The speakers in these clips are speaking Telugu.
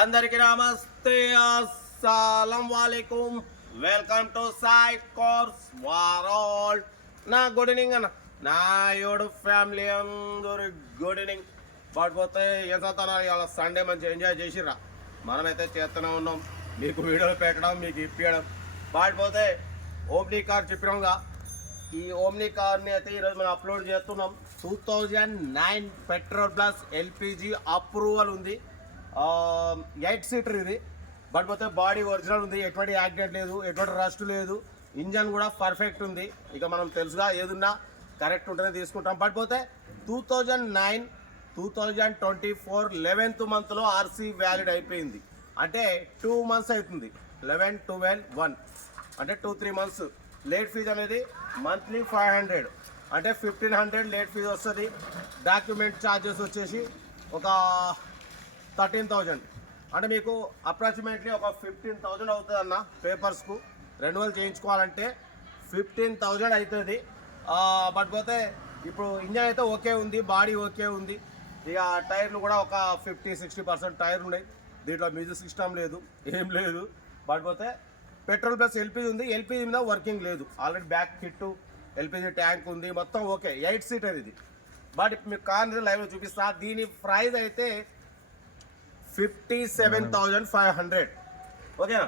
అందరికీ నమస్తే, అస్సలం వాలేకుం. Welcome to Sai cars world. నా గుడ్ ఈవినింగ్ అన్న, నా యోడు ఫ్యామిలీ అందరు గుడ్ ఈవినింగ్. పడిపోతే ఏదైనా ఇవాళ సండే మంచిగా ఎంజాయ్ చేసిర్రా. మనమైతే చేస్తూనే ఉన్నాం, మీకు వీడియోలు పెట్టడం, మీకు ఇప్పించడం. పడిపోతే ఓమ్నీ కార్ చెప్పినాంగా, ఈ ఓమ్నీ కార్ని అయితే ఈరోజు మనం అప్లోడ్ చేస్తున్నాం. 2009 పెట్రోల్ ప్లస్ ఎల్పిజి అప్రూవల్ ఉంది. 8 సీటర్ ఇది. బట్ పోతే బాడీ ఒరిజినల్ ఉంది, ఎటువంటి యాక్సిడెంట్ లేదు, ఎటువంటి రస్ట్ లేదు, ఇంజన్ కూడా పర్ఫెక్ట్ ఉంది. ఇక మనం తెలుసుగా ఏదున్నా కరెక్ట్ ఉంటేనే తీసుకుంటాం. బట్ పోతే 2009 2024 11th మంత్లో ఆర్సీ వ్యాలిడ్ అయిపోయింది. అంటే 2 months అవుతుంది. 11, 12, 1 అంటే 2-3 months. లేట్ ఫీజు అనేది మంత్లీ 500, అంటే 1500 లేట్ ఫీజు వస్తుంది. డాక్యుమెంట్ ఛార్జెస్ వచ్చేసి ఒక 13,000, అంటే మీకు అప్రాక్సిమేట్లీ ఒక 15,000 అవుతుంది అన్న. పేపర్స్కు రెన్యువల్ చేయించుకోవాలంటే 15,000 అవుతుంది. బట్ పోతే ఇప్పుడు ఇంజన్ అయితే ఓకే ఉంది, బాడీ ఓకే ఉంది. ఇక టైర్లు కూడా ఒక 50-60% టైర్లు ఉన్నాయి. దీంట్లో మ్యూజిక్ సిస్టమ్ లేదు, ఏం లేదు. బట్ పోతే పెట్రోల్ ప్లస్ ఎల్పిజి ఉంది. ఎల్పిజి మీద వర్కింగ్ లేదు, already back kit, LPG tank ఉంది, మొత్తం ఓకే. 8 సీటర్ ఇది. బట్ మీకు కార్ లైవ్లో చూపిస్తా. దీని ప్రైస్ అయితే 57,500, ఓకేనా.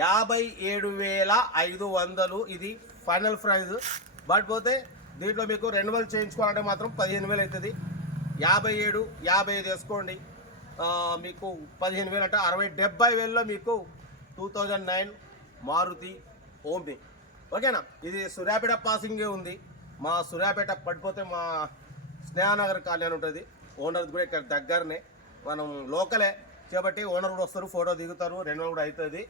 57,500 ఇది ఫైనల్ ప్రైజ్. బట్ పోతే దీంట్లో మీకు రెన్యువల్ చేయించుకోవాలంటే మాత్రం 15,000 అవుతుంది. 57, 55 వేసుకోండి, మీకు 15,000 అంటే 60,000-70,000లో మీకు 2009 మారుతి ఓమ్ని, ఓకేనా. ఇది సూర్యాపేట పాసింగే ఉంది. మా సూర్యాపేట పడిపోతే మా స్నేహనగర్ కాలనీ ఉంటుంది. ఓనర్ కూడా ఇక్కడ దగ్గరనే, మనం లోకలే కాబట్టి ఓనర్ కూడా వస్తారు, ఫోటో దిగుతారు, రెన్యువల్ కూడా అవుతుంది.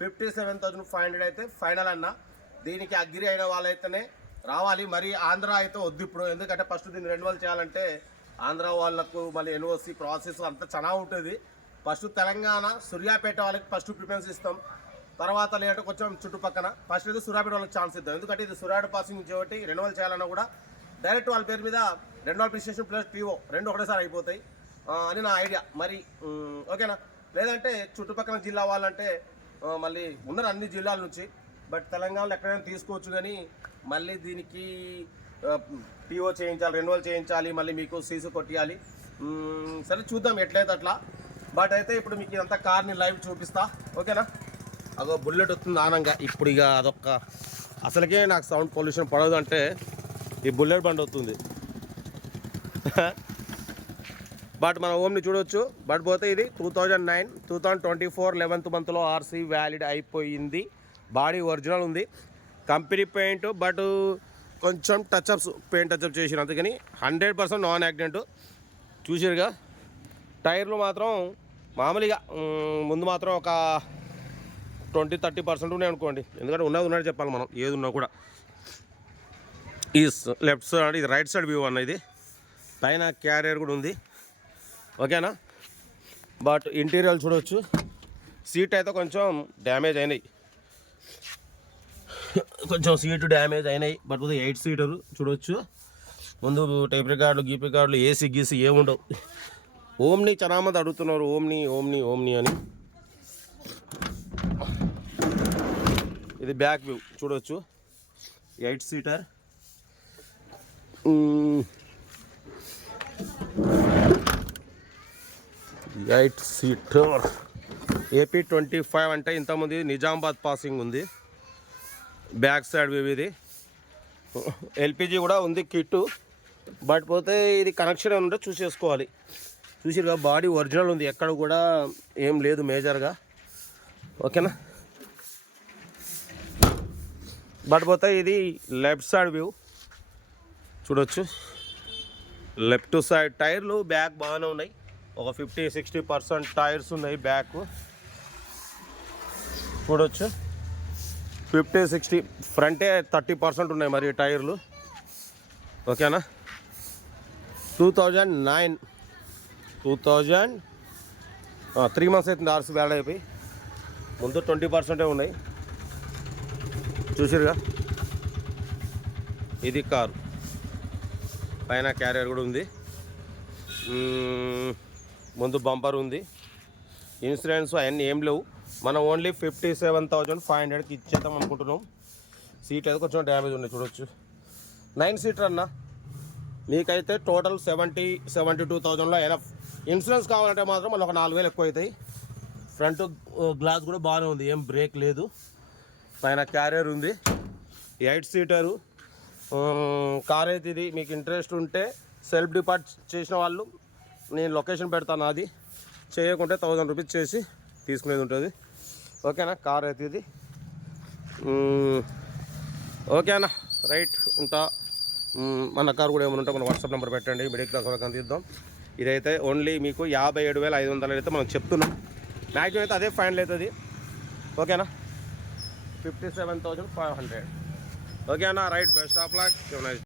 57,500 అయితే ఫైనల్ అన్న. దీనికి అగ్రి అయిన వాళ్ళైతేనే రావాలి, మరి ఆంధ్ర అయితే వద్దు ఇప్పుడు. ఎందుకంటే ఫస్ట్ దీన్ని రెన్యువల్ చేయాలంటే ఆంధ్ర వాళ్ళకు మళ్ళీ ఎన్ఓసి ప్రాసెస్ అంతా చాలా ఉంటుంది. ఫస్ట్ తెలంగాణ సూర్యాపేట వాళ్ళకి ఫస్ట్ ప్రిఫరెన్స్ ఇస్తాం, తర్వాత లేదంటే కొంచెం చుట్టుపక్కన. ఫస్ట్ అయితే సూర్యాపేట వాళ్ళకి ఛాన్స్ ఇద్దాం, ఎందుకంటే ఇది సూర్యాపేట పాసింగ్ కాబట్టి రెన్యువల్ చేయాలన్నా కూడా డైరెక్ట్ వాళ్ళ పేరు మీద రెన్యువల్ రిజిస్ట్రేషన్ ప్లస్ టీఓ రెండు ఒకటేసారి అయిపోతాయి అని నా ఐడియా. మరి ఓకేనా. లేదంటే చుట్టుపక్కల జిల్లా వాళ్ళంటే మళ్ళీ ఉన్నారు అన్ని జిల్లాల నుంచి, బట్ తెలంగాణలో ఎక్కడైనా తీసుకోవచ్చు. కానీ మళ్ళీ దీనికి టీఓ చేయించాలి, రెన్యువల్ చేయించాలి, మళ్ళీ మీకు సీసు కొట్టియాలి. సరే చూద్దాం ఎట్లయితే అట్లా. బట్ అయితే ఇప్పుడు మీకు ఇదంతా కార్ని లైవ్ చూపిస్తా, ఓకేనా. అదో బుల్లెట్ వస్తుంది ఆనంగా. ఇప్పుడు ఇక అదొక్క అసలుకే నాకు సౌండ్ పొల్యూషన్ పడదు అంటే ఈ బుల్లెట్ బండి వస్తుంది. బట్ మన ఓమ్ని చూడవచ్చు. బట్ పోతే ఇది 2009 2024 11th మంత్లో ఆర్సీ వ్యాలిడ్ అయిపోయింది. బాడీ ఒరిజినల్ ఉంది, కంపెనీ పెయింట్. బట్ కొంచెం టచ్అప్స్, పెయింట్ టచ్అప్ చేసిన, అందుకని 100% నాన్ యాక్సిడెంట్. చూసిరుగా. టైర్లు మాత్రం మామూలుగా ముందు మాత్రం ఒక 20-30% ఉన్నాయి అనుకోండి, ఎందుకంటే ఉన్నది చెప్పాలి మనం, ఏది ఉన్నా కూడా. ఈ లెఫ్ట్ సైడ్, ఇది రైట్ సైడ్ వ్యూ అన్న. ఇది పైన క్యారియర్ కూడా ఉంది, ఓకేనా. బట్ ఇంటీరియర్ చూడవచ్చు. సీట్ అయితే కొంచెం డ్యామేజ్ అయినాయి, కొంచెం సీటు డ్యామేజ్ అయినాయి. బట్ 8 సీటర్ చూడవచ్చు. ముందు టైప్ రికార్డులు, గీప్ రికార్డులు, ఏసీ గీసీ ఏముండవు. ఓమ్ని చాలా మంది అడుగుతున్నారు, ఓమ్ని ఓమ్ని ఓమ్ని అని. ఇది బ్యాక్ వ్యూ చూడవచ్చు. 8 సీటర్. ఏపీ 25 అంటే ఇంతకుముందు నిజామాబాద్ పాసింగ్ ఉంది. బ్యాక్ సైడ్ వ్యూ ఇది. ఎల్పిజి కూడా ఉంది కిట్టు. బట్ పోతే ఇది కనెక్షన్ ఉంటే చూసేసుకోవాలి. చూసిరుగా, బాడీ ఒరిజినల్ ఉంది, ఎక్కడ కూడా ఏం లేదు మేజర్గా, ఓకేనా. బట్ పోతే ఇది లెఫ్ట్ సైడ్ వ్యూ చూడొచ్చు. లెఫ్ట్ సైడ్ టైర్లు బ్యాక్ బాగానే ఉన్నాయి, ఒక 50-60% టైర్స్ ఉన్నాయి బ్యాక్ చూడొచ్చు. 50-60, ఫ్రంటే 30% ఉన్నాయి మరి టైర్లు, ఓకేనా. 2009 3 months అవుతుంది ఆర్సీ వ్యాలిడ్ అయిపోయి. ముందు 20% ఉన్నాయి, చూసిరుగా. ఇది కారు, పైన క్యారియర్ కూడా ఉంది, ముందు బంపర్ ఉంది, ఇన్సూరెన్స్ అవన్నీ ఏం లేవు. మనం ఓన్లీ 57,500కి ఇచ్చేద్దాం అనుకుంటున్నాం. సీట్ అయితే కొంచెం డ్యామేజ్ ఉన్నాయి చూడొచ్చు. 9 సీటర్ అన్న, మీకైతే టోటల్ 72,000లో ఎనఫ్. ఇన్సూరెన్స్ కావాలంటే మాత్రం మళ్ళీ ఒక 4,000 ఎక్కువ అవుతాయి. ఫ్రంట్ గ్లాస్ కూడా బాగానే ఉంది, ఏం బ్రేక్ లేదు. పైన క్యారియర్ ఉంది. 8 సీటరు కార్ అయితే ఇది. మీకు ఇంట్రెస్ట్ ఉంటే సెల్ఫ్ డిపార్ట్ చేసిన వాళ్ళు నేను లొకేషన్ పెడతాను. అది చేయకుంటే 1000 రూపీస్ చేసి తీసుకునేది ఉంటుంది. ఓకేనా, కార్ అయితే ఇది. ఓకేనా, రైట్, ఉంటా. మన కార్ కూడా ఏమైనా ఉంటే మన వాట్సాప్ నెంబర్ పెట్టండి, మిడిల్ క్లాస్ వరకు అందిద్దాం. ఇదైతే ఓన్లీ మీకు 57,500 అయితే మనం చెప్తున్నాం. మ్యాక్సిమం అయితే అదే ఫైనల్ అవుతుంది. ఓకేనా, 57,500. ఓకేనా, రైట్, బెస్ట్ ఆఫ్ లక్.